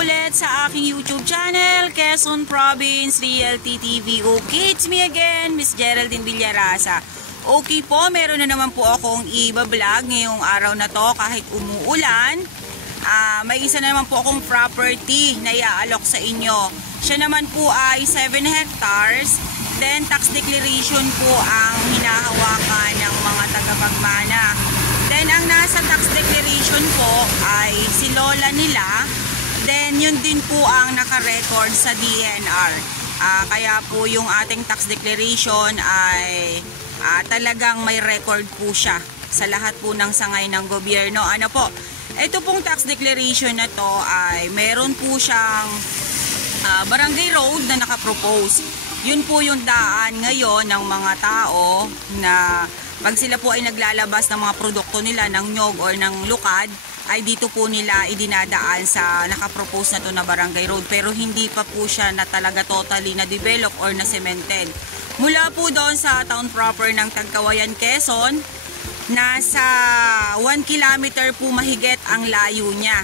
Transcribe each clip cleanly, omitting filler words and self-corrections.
ulit sa aking YouTube channel, Quezon Province Realty TV. Okay, it's me again, Miss Geraldine Villarasa. Okay po, meron na naman po akong i-vlog ngayong araw na to kahit umuulan. May isa na naman po akong property na i-aalok sa inyo. Siya naman po ay 7 hectares. Then tax declaration po ang hinahawakan ng mga taga-pagmana. Then ang nasa tax declaration po ay si lola nila. Then yun din po ang naka-record sa DNR. Kaya po yung ating tax declaration ay talagang may record po siya sa lahat po ng sangay ng gobyerno. Ano po? Ito pong tax declaration na to ay meron po siyang barangay road na nakapropose. Yun po yung daan ngayon ng mga tao na pag sila po ay naglalabas ng mga produkto nila ng nyog or ng lukad, ay dito po nila idinadaan sa nakapropose na to na barangay road. Pero hindi pa po siya na talaga totally na develop or na cemented. Mula po doon sa town proper ng Tagkawayan, Quezon, nasa 1 kilometer po mahigit ang layo niya.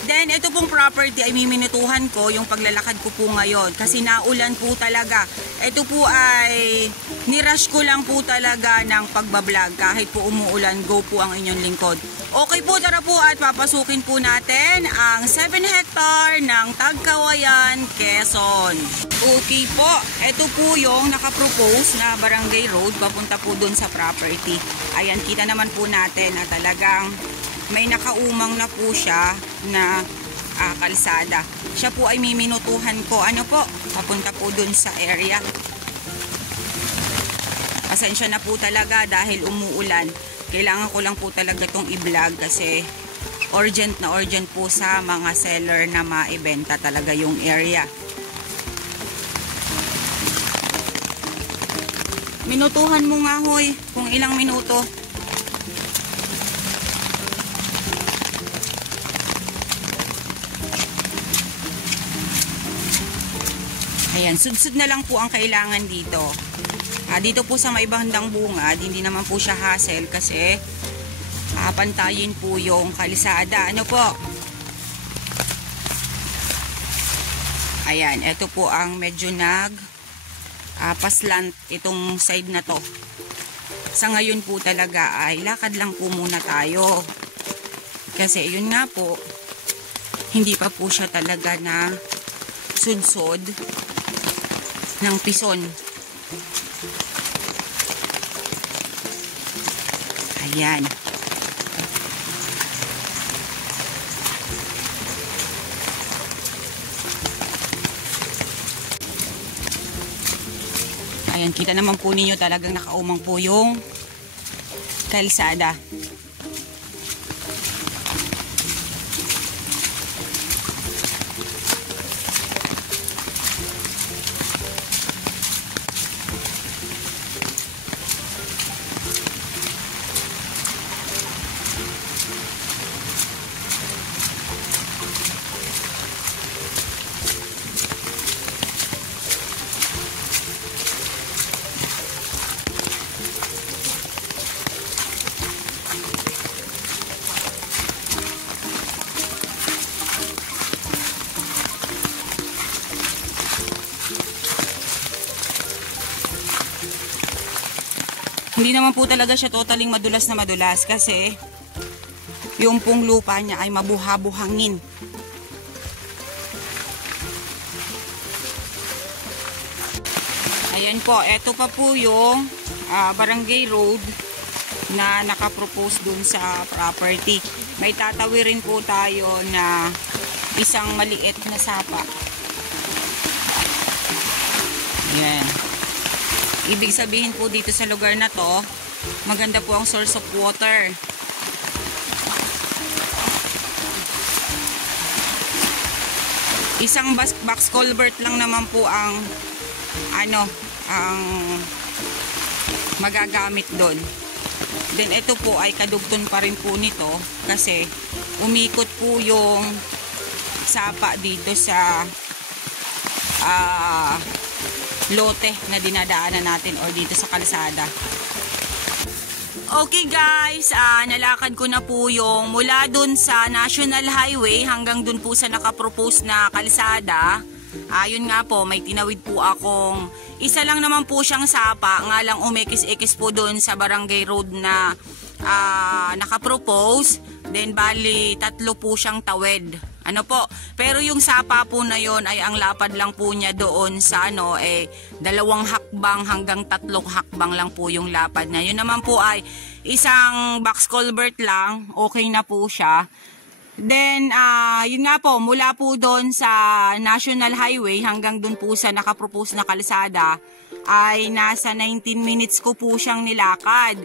Then ito pong property ay miminutuhan ko yung paglalakad ko po ngayon kasi naulan po talaga. Ito po ay nirush ko lang po talaga ng pagbablog kahit po umuulan. Go po ang inyong lingkod. Okay po, tara po at papasukin po natin ang 7 hectare ng Tagkawayan, Quezon. Okay po, ito po yung nakapropose na barangay road papunta po dun sa property. Ayan, kita naman po natin na talagang may nakaumang na po siya na kalsada. Siya po ay miminutuhan ko. Ano po? Papunta po dun sa area. Pasensya na po talaga dahil umuulan. Kailangan ko lang po talaga itong i-vlog kasi urgent na urgent po sa mga seller na maibenta talaga yung area. Minutuhan mo nga hoy kung ilang minuto. Ayan, sudsud na lang po ang kailangan dito. Dito po sa may bandang bungad, hindi naman po siya hassle kasi pantayin po yung kalsada. Ano po? Ayan, ito po ang medyo paslant itong side na to. Sa ngayon po talaga ay lakad lang po muna tayo. Kasi yun nga po, hindi pa po siya talaga na sudsod ng pison. Ayan. Ayan, kita naman po ninyo talagang nakaumang po yung kalsada. Hindi naman po talaga siya totaling madulas na madulas kasi yung pong lupa niya ay mabuha-buhangin. Ayan po, eto pa po yung barangay road na nakapropose dun sa property. May tatawirin po tayo na isang maliit na sapa. Ayan. Ibig sabihin po dito sa lugar na to, maganda po ang source of water. Isang box culvert lang naman po ang magagamit doon. Then ito po ay kadugtong pa rin po nito kasi umikot po yung sapa dito sa lote na dinadaanan natin or dito sa kalsada. Okay guys, nalakad nilakad ko na po yung mula dun sa National Highway hanggang dun po sa nakapropose na kalsada. Ayun nga po, may tinawid po akong, isa lang naman po siyang sapa, nga lang umekis-ekis po dun sa barangay road na nakapropose. Then bali, 3 po siyang tawid. Ano po? Pero yung sapa po na yon ay ang lapad lang po niya doon sa 2 hakbang hanggang 3 hakbang lang po yung lapad na. Yun naman po ay isang box culvert lang. Okay na po siya. Then, yun nga po, mula po doon sa National Highway hanggang doon po sa nakapropose na kalsada ay nasa 19 minutes ko po siyang nilakad.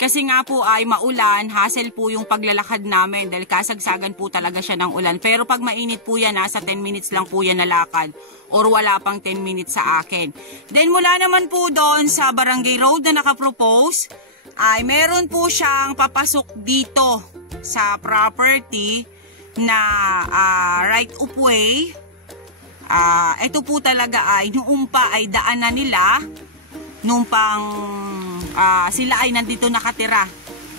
Kasi nga po ay maulan, hassle po yung paglalakad namin dahil kasagsagan po talaga siya ng ulan. Pero pag mainit po yan, nasa 10 minutes lang po yan nalakad or wala pang 10 minutes sa akin. Then mula naman po doon sa barangay road na nakapropose, ay meron po siyang papasok dito sa property na right of way. Ito po talaga ay noong pa ay daanan nila nung pang sila ay nandito nakatira.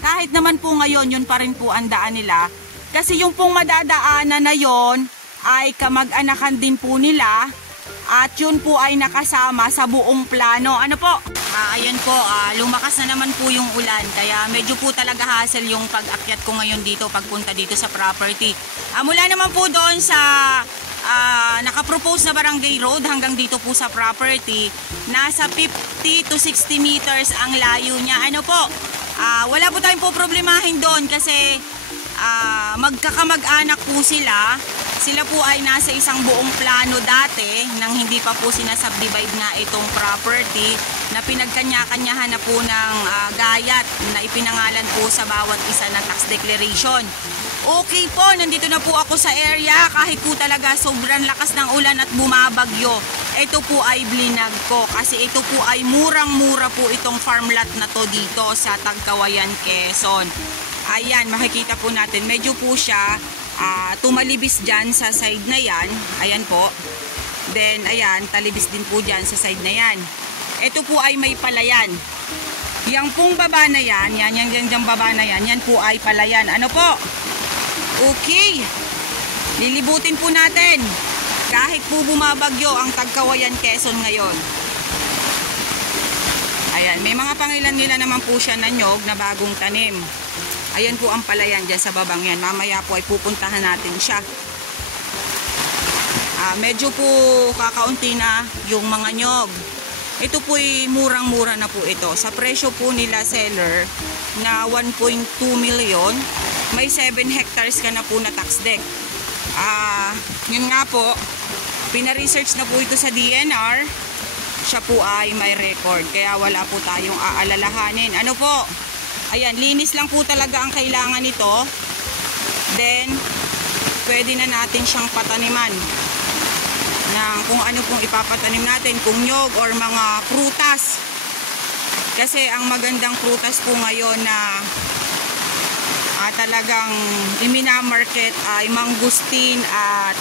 Kahit naman po ngayon yun pa rin po ang daan nila kasi yung pong madadaanan na yon ay kamag-anakan din po nila at yun po ay nakasama sa buong plano. Ano po? Ayan po, lumakas na naman po yung ulan kaya medyo po talaga hassle yung pag-akyat ko ngayon dito pagpunta dito sa property. Mula naman po doon sa nakapropose na barangay road hanggang dito po sa property, nasa 50 to 60 meters ang layo niya. Ano po? Wala po tayong po problemahin doon kasi magkakamag-anak po sila. Sila po ay nasa isang buong plano dati nang hindi pa po sinasubdivide nga itong property na pinagkanya-kanyahan na po ng gayat na ipinangalan po sa bawat isa na tax declaration. Okay po, nandito na po ako sa area kahit po talaga sobrang lakas ng ulan at bumabagyo. Ito po ay blinag ko kasi ito po ay murang-mura po itong farm lot na to dito sa Tagkawayan, Quezon. Ayan, makikita po natin. Medyo po siya tumalibis dyan sa side na yan. Ayan po. Then, ayan, talibis din po dyan sa side na yan. Ito po ay may palayan. Yang pong baba na yan, yung baba na yan, yan po ay palayan. Ano po? Okay. Lilibutin po natin. Kahit po bumabagyo ang Tagkawayan, Quezon ngayon. Ayan, may mga pangilan-ngilan naman po siya na nyog na bagong tanim. Ayan po ang palayan dyan sa babang yan. Mamaya po ay pupuntahan natin siya. Medyo po kakaunti na yung mga nyog. Ito po ay murang-mura na po ito. Sa presyo po nila seller na 1.2 million, may 7 hectares ka na po na tax deck. Yun nga po, pina-research na po ito sa DNR. Siya po ay may record. Kaya wala po tayong aalalahanin. Ano po? Ayan, linis lang po talaga ang kailangan nito. Then, pwede na natin siyang pataniman na kung ano pong ipapatanim natin, kung nyog or mga prutas. Kasi ang magandang prutas po ngayon na talagang iminamarket ay mangustin at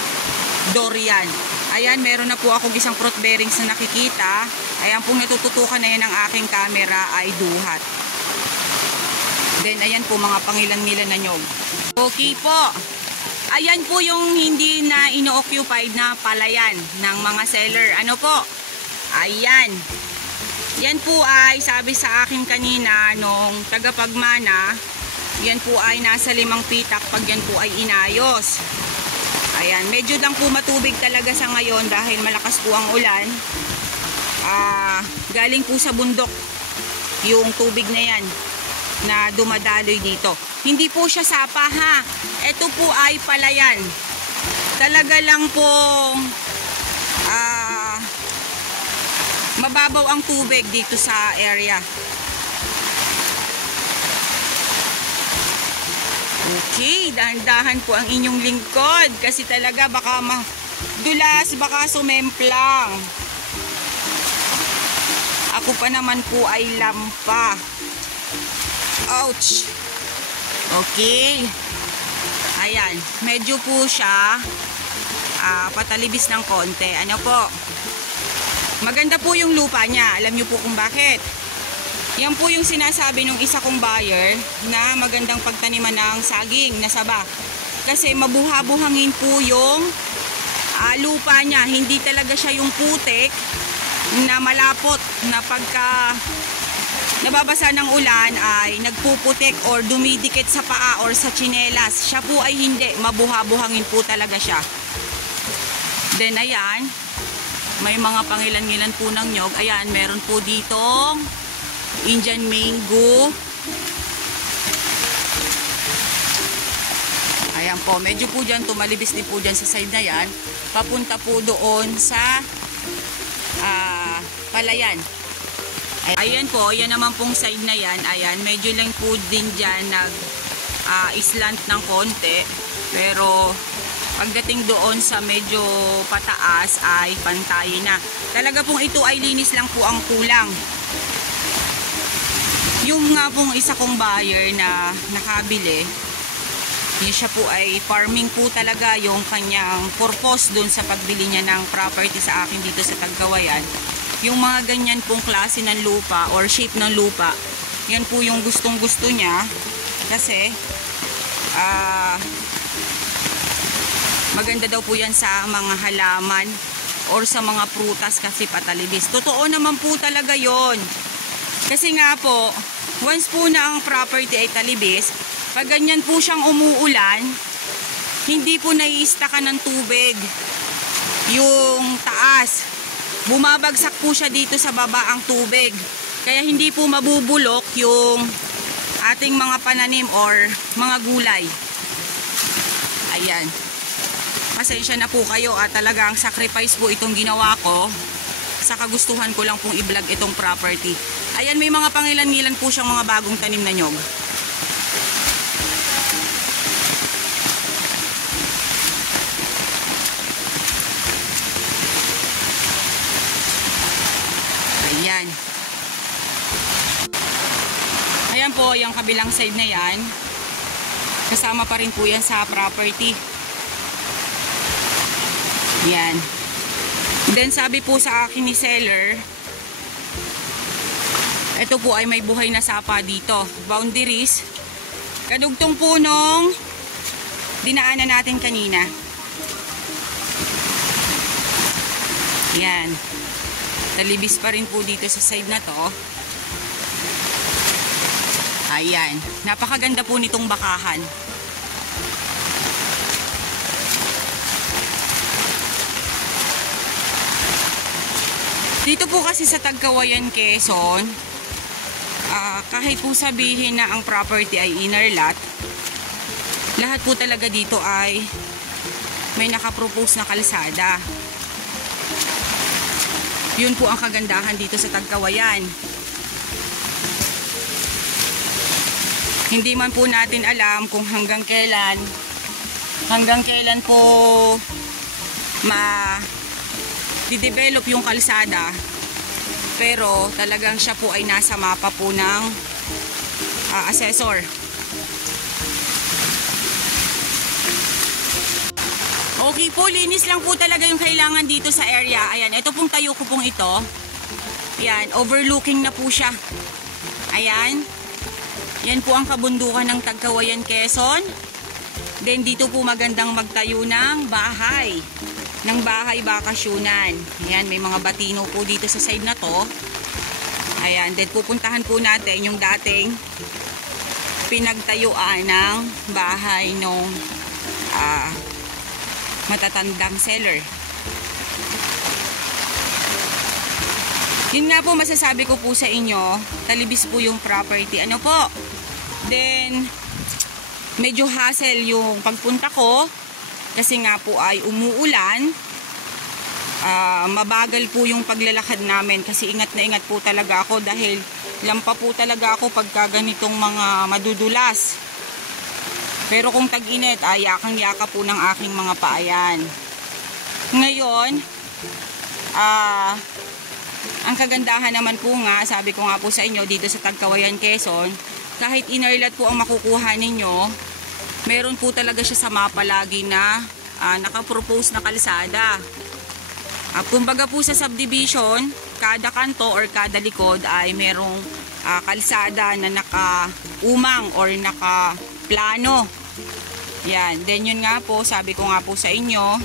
durian. Ayan, meron na po ako isang fruit bearings na nakikita. Ayan pong natututukan na yan ng aking camera ay duhat. Then, ayan po mga pangilan-ngilan na nyog. Okay po. Ayan po yung hindi na ino-occupied na palayan ng mga seller. Ano po? Ayan. Yan po ay sabi sa akin kanina nung tagapagmana, yan po ay nasa 5 pitak pag yan po ay inayos. Ayan, medyo lang po matubig talaga sa ngayon dahil malakas po ang ulan. Galing po sa bundok yung tubig na yan na dumadaloy dito. Hindi po siya sapa ha. Ito po ay palayan. Talaga lang pong mababaw ang tubig dito sa area. Okay, dahan-dahan po ang inyong lingkod kasi talaga baka madulas, baka sumemplang. Ako pa naman po ay lampa. Ouch! Okay. Ayan, medyo po siya patalibis ng konti. Ano po? Maganda po yung lupa niya. Alam niyo po kung bakit? Yan po yung sinasabi ng isa kong buyer na magandang pagtaniman ng saging na saba. Kasi mabuha-buhangin po yung lupa niya. Hindi talaga siya yung putik na malapot na pagka nababasa ng ulan ay nagpuputik or dumidikit sa paa or sa tsinelas. Siya po ay hindi. Mabuha-buhangin po talaga siya. Then ayan, may mga pangilan-ngilan po ng nyog. Ayan, meron po ditong Indian mango. Ayan po, medyo po dyan, tumalibis din po dyan sa side na yan. Papunta po doon sa palayan. Ayan po, yan naman pong side na yan. Ayan, medyo lang po din dyan nag-islant ng konti. Pero pagdating doon sa medyo pataas ay pantay na. Talaga pong ito ay linis lang po ang kulang. Yung nga pong isa kong buyer na nakabili, siya po ay farming po talaga yung kanyang purpose dun sa pagbili niya ng property sa akin dito sa Tagkawayan. Yung mga ganyan pong klase ng lupa or shape ng lupa, yan po yung gustong gusto niya kasi maganda daw po yan sa mga halaman or sa mga prutas kasi patalibis. Totoo naman po talaga yon. Kasi nga po, once po na ang property ay talibis, pag ganyan po siyang umuulan, hindi po naiistakan ng tubig yung taas. Bumabagsak po siya dito sa baba ang tubig. Kaya hindi po mabubulok yung ating mga pananim or mga gulay. Ayan. Pasensya na po kayo at talagang sacrifice po itong ginawa ko. Sa kagustuhan ko lang pong i-vlog itong property. Ayan, may mga pangilan-ngilan po siyang mga bagong tanim na nyog. Ayan. Ayan po, yung kabilang side na yan. Kasama pa rin po yan sa property. Yan. Then sabi po sa akin ni seller, ito po ay may buhay na sapa dito. Boundaries. Kadugtong po nung dinaanan natin kanina. Yan. Talibis pa rin po dito sa side na to. Ayan. Napakaganda po nitong bakahan. Dito po kasi sa Tagkawayan, Quezon, kahit po sabihin na ang property ay inner lot, lahat po talaga dito ay may nakapropose na kalsada. Yun po ang kagandahan dito sa Tagkawayan. Hindi man po natin alam kung hanggang kailan po di-develop yung kalsada, pero talagang siya po ay nasa mapa po ng assessor. Okay po, linis lang po talaga yung kailangan dito sa area. Ayan, ito pong tayo ko pong ito. Ayan, overlooking na po siya. Ayan. Yan po ang kabundukan ng Tagkawayan, Quezon. Then dito po magandang magtayo ng bahay. Ng bahay bakasyunan. Ayan, may mga batino po dito sa side na to. Ayan, then pupuntahan po natin yung dating pinagtayuan ng bahay nung matatandang seller. Yun nga po masasabi ko po sa inyo, talibis po yung property. Ano po? Then, medyo hassle yung pagpunta ko. Kasi nga po ay umuulan, mabagal po yung paglalakad namin kasi ingat na ingat po talaga ako dahil lampa po talaga ako pagka ganitong mga madudulas. Pero kung tag-init, yakang-yaka po ng aking mga paayan. Ngayon, ang kagandahan naman po nga, sabi ko nga po sa inyo dito sa Tagkawayan, Quezon, kahit inner lot po ang makukuha ninyo, meron po talaga siya sa mapa lagi na nakapropose na kalsada. Kumbaga po sa subdivision, kada kanto or kada likod ay merong kalsada na naka-umang or naka-plano. Yan. Then yun nga po, sabi ko nga po sa inyo,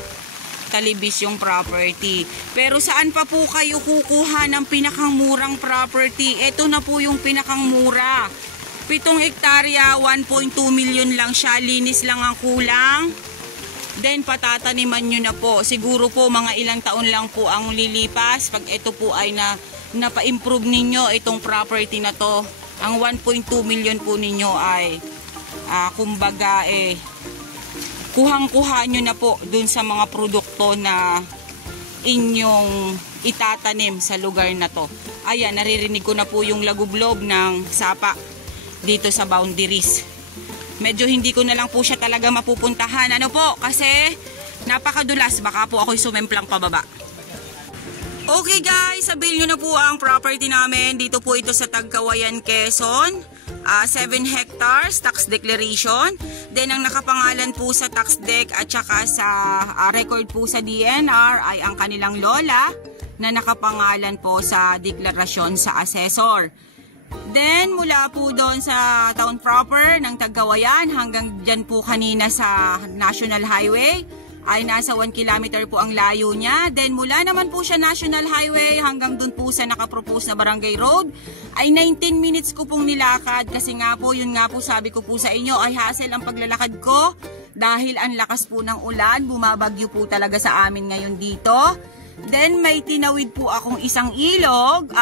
talibis yung property. Pero saan pa po kayo kukuha ng pinakang murang property? Ito na po yung pinakang mura. 7 hektarya, 1.2 million lang siya. Linis lang ang kulang. Then patataniman nyo na po. Siguro po mga ilang taon lang po ang lilipas. Pag ito po ay napa-improve ninyo itong property na to. Ang 1.2 million po ninyo ay kumbaga kuhang-kuha nyo na po dun sa mga produkto na inyong itatanim sa lugar na to. Ayan, naririnig ko na po yung lagublob ng sapa dito sa boundaries. Medyo hindi ko na lang po siya talaga mapupuntahan. Ano po? Kasi napakadulas. Baka po ako'y sumemplang pababa. Okay guys, sabihin nyo na po ang property namin. Dito po ito sa Tagkawayan, Quezon. 7 hectares, tax declaration. Then ang nakapangalan po sa tax deck at saka sa record po sa DNR ay ang kanilang lola na nakapangalan po sa deklarasyon sa assessor. Then mula po doon sa town proper ng Tagkawayan hanggang dyan po kanina sa National Highway ay nasa 1 kilometer po ang layo niya. Then mula naman po siya National Highway hanggang dun po sa nakapropose na Barangay Road ay 19 minutes ko pong nilakad. Kasi nga po, yun nga po sabi ko po sa inyo ay hassle ang paglalakad ko dahil ang lakas po ng ulan. Bumabagyo po talaga sa amin ngayon dito. Then may tinawid po akong isang ilog,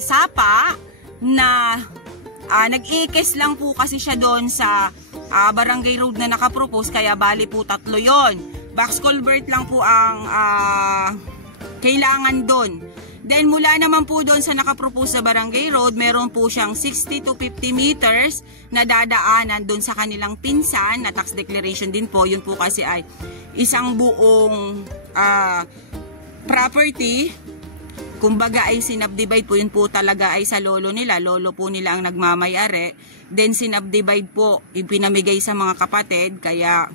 sapa na nag-ikes lang po kasi siya doon sa Barangay Road na nakapropose kaya bali po 3 yon. Box culvert lang po ang kailangan doon. Then mula naman po doon sa nakapropose sa Barangay Road, meron po siyang 60 to 50 meters na dadaanan doon sa kanilang pinsan na tax declaration din po. Yun po kasi ay isang buong property. Kumbaga ay sinubdivide po, yun po talaga ay sa lolo nila. Lolo po nila ang nagmamayari. Then sinubdivide po, ipinamigay sa mga kapatid. Kaya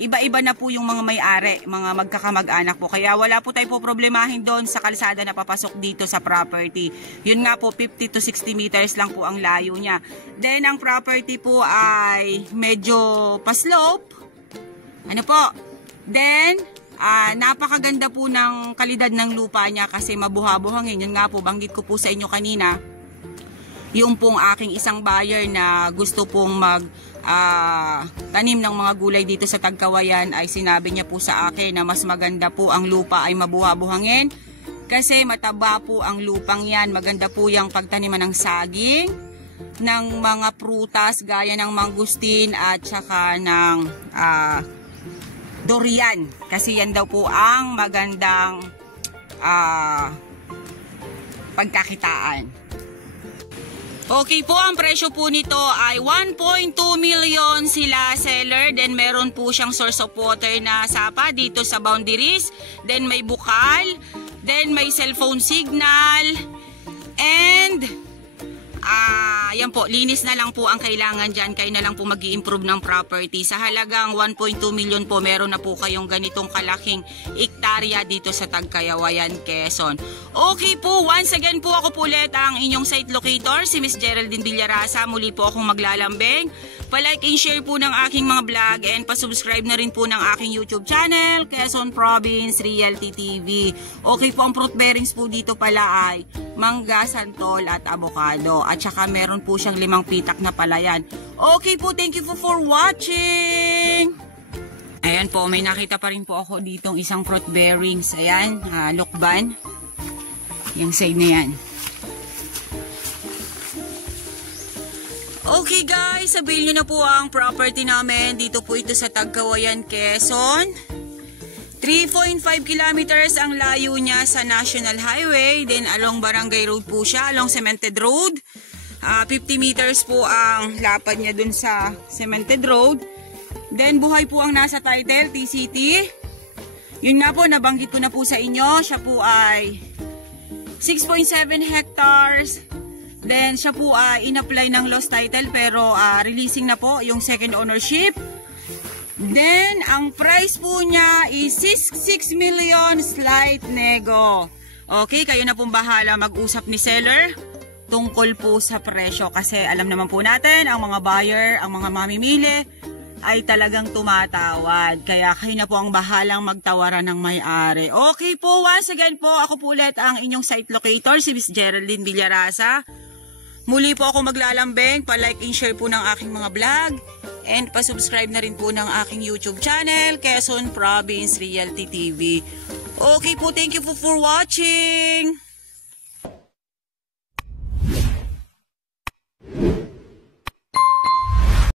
iba-iba na po yung mga may-ari, mga magkakamag-anak po. Kaya wala po tayo po problemahin doon sa kalsada na papasok dito sa property. Yun nga po, 50 to 60 meters lang po ang layo niya. Then ang property po ay medyo pa-slope. Ano po? Then napakaganda po ng kalidad ng lupa niya kasi mabuha-buhangin. Yun nga po, banggit ko po sa inyo kanina. Yung pong aking isang buyer na gusto pong tanim ng mga gulay dito sa Tagkawayan ay sinabi niya po sa akin na mas maganda po ang lupa ay mabuha-buhangin kasi mataba po ang lupang yan. Maganda po yung pagtaniman ng saging, ng mga prutas gaya ng mangustin at saka ng durian kasi yan daw po ang magandang pagkakitaan. Okay po, ang presyo po nito ay 1.2 million sila seller. Then meron po siyang source of water na sapa dito sa boundaries. Then may bukal. Then may cellphone signal. And yan po, linis na lang po ang kailangan dyan. Kayo na lang po mag-i-improve ng property. Sa halagang 1.2 million po, meron na po kayong ganitong kalaking hektarya dito sa Tagkawayan, Quezon. Okay po, once again po ako po ulit ang inyong site locator, si Miss Geraldine Villarasa. Muli po akong maglalambing. Pa-like and share po ng aking mga vlog and pa-subscribe na rin po ng aking YouTube channel, Quezon Province Realty TV. Okay po, ang fruit bearings po dito pala ay mangga, santol at avocado. At saka meron po siyang 5 pitak na palayan. Okay po, thank you for watching! Ayan po, may nakita pa rin po ako ditong isang fruit bearings. Ayan, lukban. Yung side na yan. Okay guys, sabihin nyo na po ang property namin. Dito po ito sa Tagkawayan, Quezon. 3.5 kilometers ang layo niya sa National Highway. Then along Barangay Road po siya, along Cemented Road. 50 meters po ang lapad niya dun sa Cemented Road. Then buhay po ang nasa title, TCT. Yun nga po, nabanggit ko na po sa inyo. Siya po ay 6.7 hectares. Then siya po in-apply ng lost title pero releasing na po yung second ownership. Then ang price po niya is 6 million slight nego. Okay, kayo na pong bahala mag-usap ni seller tungkol po sa presyo kasi alam naman po natin ang mga buyer, ang mga mamimili ay talagang tumatawad. Kaya kayo na po ang bahalang magtawaran ng may-ari. Okay po, once again po, ako po ulit ang inyong site locator, si Miss Geraldine Villarasa. Muli po ako maglalambing, pa-like and share po ng aking mga vlog. And pa-subscribe na rin po ng aking YouTube channel, Quezon Province Realty TV. Okay po, thank you for watching!